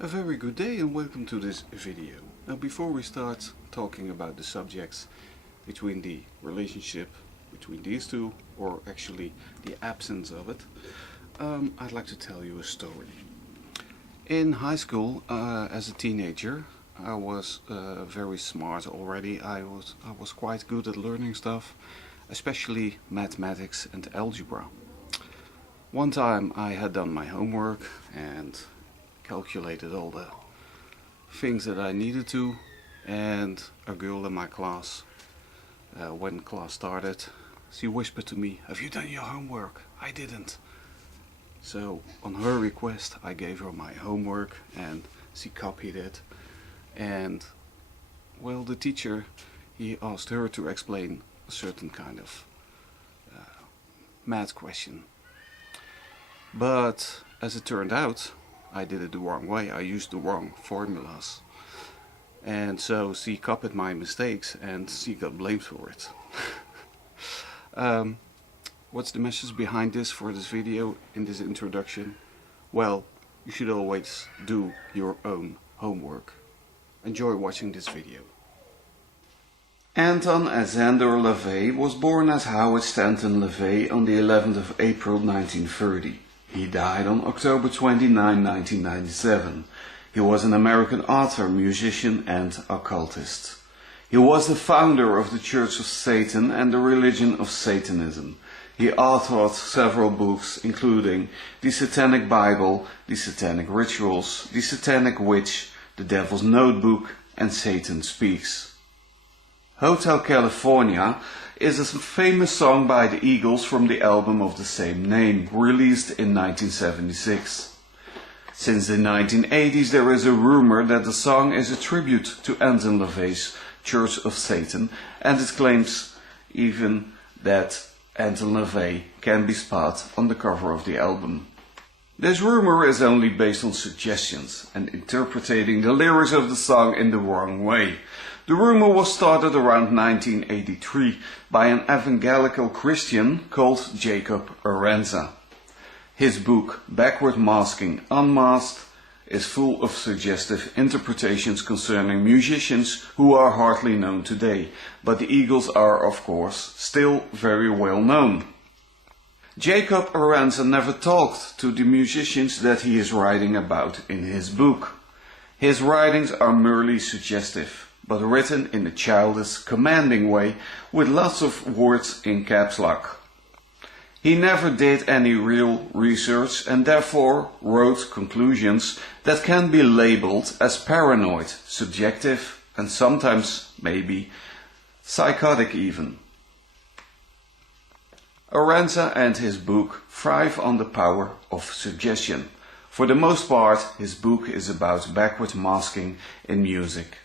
A very good day and welcome to this video. Now before we start talking about the subjects between the relationship between these two, or actually the absence of it, I'd like to tell you a story. In high school, as a teenager, I was very smart already. I was quite good at learning stuff, especially mathematics and algebra. One time I had done my homework and calculated all the things that I needed to, and a girl in my class, when class started, she whispered to me, "Have you done your homework?" I didn't. So on her request I gave her my homework and she copied it, and well, the teacher, he asked her to explain a certain kind of math question. But as it turned out, I did it the wrong way. I used the wrong formulas, and so she copied my mistakes and she got blamed for it. What's the message behind this for this video, in this introduction? Well, you should always do your own homework. Enjoy watching this video. Anton LaVey was born as Howard Stanton LaVey on the 11th of April 1930. He died on October 29, 1997. He was an American author, musician and occultist. He was the founder of the Church of Satan and the religion of Satanism. He authored several books, including The Satanic Bible, The Satanic Rituals, The Satanic Witch, The Devil's Notebook, and Satan Speaks. Hotel California is a famous song by the Eagles from the album of the same name, released in 1976. Since the 1980s there is a rumor that the song is a tribute to Anton LaVey's Church of Satan, and it claims even that Anton LaVey can be spotted on the cover of the album. This rumor is only based on suggestions and interpreting the lyrics of the song in the wrong way. The rumor was started around 1983 by an evangelical Christian called Jacob Aranza. His book, Backward Masking Unmasked, is full of suggestive interpretations concerning musicians who are hardly known today, but the Eagles are, of course, still very well known. Jacob Aranza never talked to the musicians that he is writing about in his book. His writings are merely suggestive, but written in a childish, commanding way with lots of words in caps lock. He never did any real research and therefore wrote conclusions that can be labeled as paranoid, subjective and sometimes, maybe, psychotic even. Aranza and his book thrive on the power of suggestion. For the most part, his book is about backward masking in music.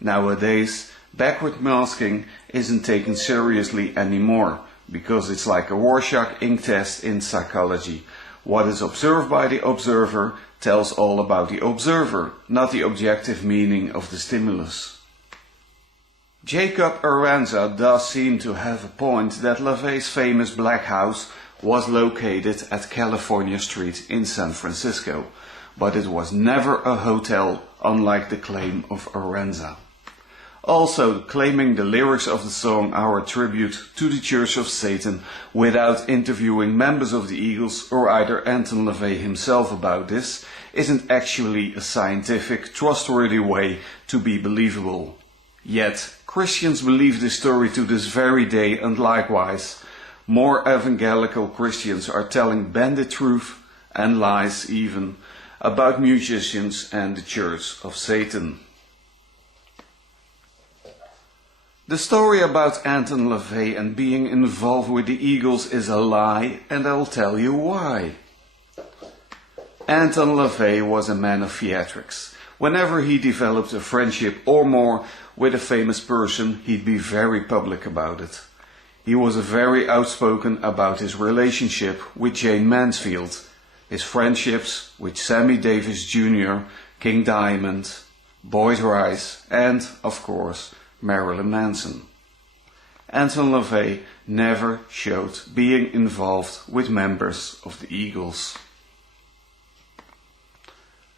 Nowadays, backward masking isn't taken seriously anymore, because it's like a Rorschach ink test in psychology. What is observed by the observer tells all about the observer, not the objective meaning of the stimulus. Jacob Aranza does seem to have a point that LaVey's famous Black House was located at California Street in San Francisco, but it was never a hotel, unlike the claim of Aranza. Also, claiming the lyrics of the song are a tribute to the Church of Satan without interviewing members of the Eagles or either Anton LaVey himself about this isn't actually a scientific, trustworthy way to be believable. Yet, Christians believe this story to this very day, and likewise, more evangelical Christians are telling bandit truth and lies even about musicians and the Church of Satan. The story about Anton LaVey and being involved with the Eagles is a lie, and I'll tell you why. Anton LaVey was a man of theatrics. Whenever he developed a friendship or more with a famous person, he'd be very public about it. He was very outspoken about his relationship with Jane Mansfield, his friendships with Sammy Davis Jr., King Diamond, Boyd Rice, and, of course, Marilyn Manson. Anton LaVey never showed being involved with members of the Eagles.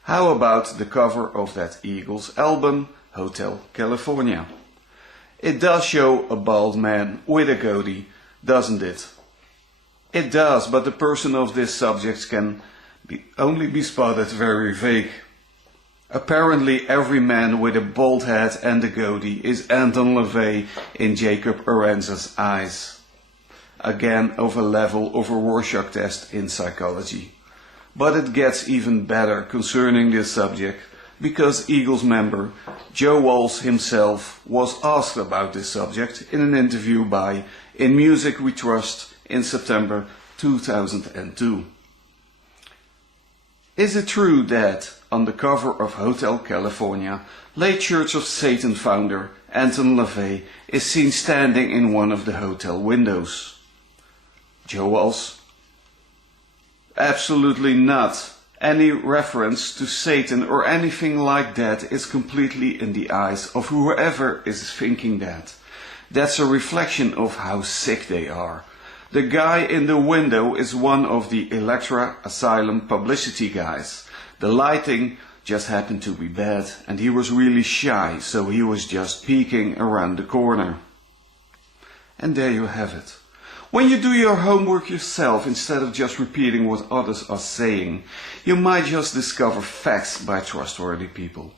How about the cover of that Eagles album, Hotel California? It does show a bald man with a goatee, doesn't it? It does, but the person of this subject can only be spotted very vague. Apparently every man with a bald head and a goatee is Anton LaVey in Jacob Aranza's eyes. Again, of a level of a Rorschach test in psychology. But it gets even better concerning this subject, because Eagles member Joe Walsh himself was asked about this subject in an interview by In Music We Trust in September 2002. Is it true that on the cover of Hotel California, late Church of Satan founder Anton LaVey is seen standing in one of the hotel windows? Joe Walsh: absolutely not. Any reference to Satan or anything like that is completely in the eyes of whoever is thinking that. That's a reflection of how sick they are. The guy in the window is one of the Electra Asylum publicity guys. The lighting just happened to be bad and he was really shy, so he was just peeking around the corner. And there you have it. When you do your homework yourself instead of just repeating what others are saying, you might just discover facts by trustworthy people.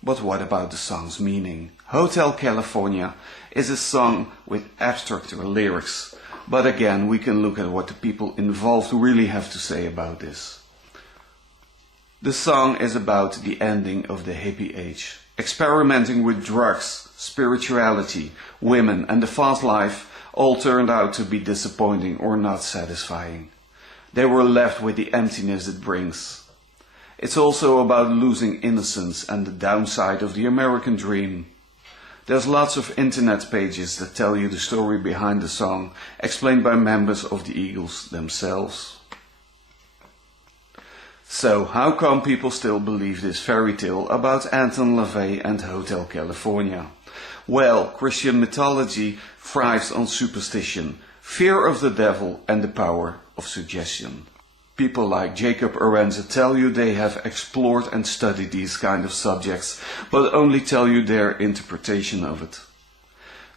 But what about the song's meaning? Hotel California is a song with abstract lyrics, but again we can look at what the people involved really have to say about this. The song is about the ending of the hippie age, experimenting with drugs, spirituality, women and the fast life all turned out to be disappointing or not satisfying. They were left with the emptiness it brings. It's also about losing innocence and the downside of the American dream. There's lots of internet pages that tell you the story behind the song, explained by members of the Eagles themselves. So, how come people still believe this fairy tale about Anton LaVey and Hotel California? Well, Christian mythology thrives on superstition, fear of the devil and the power of suggestion. People like Jacob Aranza tell you they have explored and studied these kind of subjects, but only tell you their interpretation of it.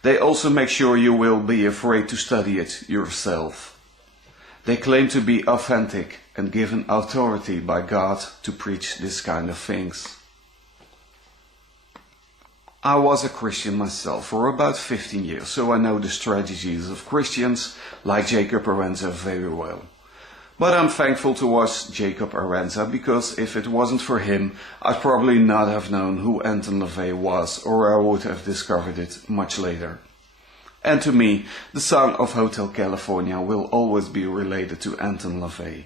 They also make sure you will be afraid to study it yourself. They claim to be authentic and given authority by God to preach this kind of things. I was a Christian myself for about 15 years, so I know the strategies of Christians like Jacob Aranza very well. But I'm thankful towards Jacob Aranza, because if it wasn't for him, I'd probably not have known who Anton LaVey was, or I would have discovered it much later. And to me, the song of Hotel California will always be related to Anton LaVey.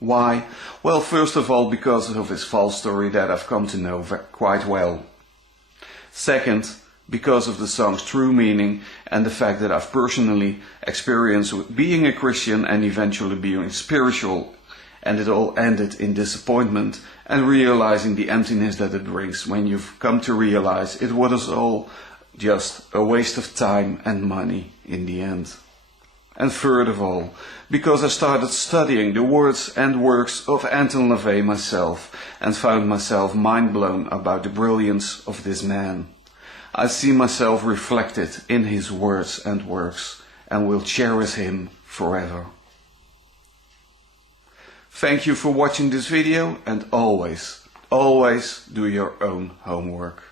Why? Well, first of all, because of his false story that I've come to know quite well. Second, because of the song's true meaning and the fact that I've personally experienced being a Christian and eventually being spiritual, and it all ended in disappointment and realizing the emptiness that it brings when you've come to realize it was all just a waste of time and money in the end. And third of all, because I started studying the words and works of Anton LaVey myself and found myself mind blown about the brilliance of this man. I see myself reflected in his words and works and will cherish him forever. Thank you for watching this video, and always do your own homework.